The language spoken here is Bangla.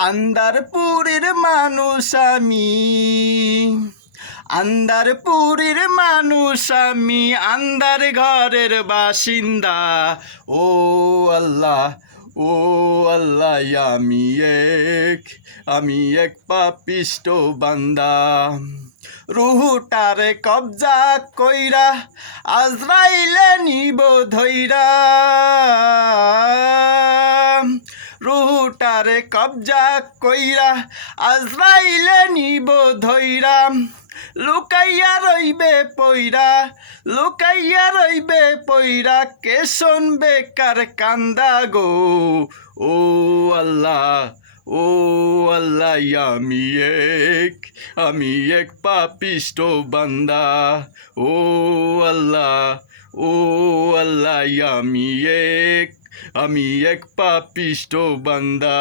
আন্দারপুরের মানুষ আমি, আন্দারপুরের মানুষ আমি, আন্দার ঘরের বাসিন্দা। ও আল্লাহ, ও আল্লাহ, আমি এক পাপিষ্ট বান্দা। রুহুটারে কবজা কইরা আজরাইলে নিব ধইরা, রুহুটারে কবজা কইরা আজরাইলে নিব ধইরা। লুকাইয়া রইবে পইরা, লুকাইয়া রইবে পইরা, কে শুনবে কার কান্দা গো। ও আল্লাহ, ও আল্লাহ, আমি এক পাপিষ্ট বান্দা। ও আল্লাহ, ও আল্লাহ, আমি এক পাপিষ্ট বান্দা।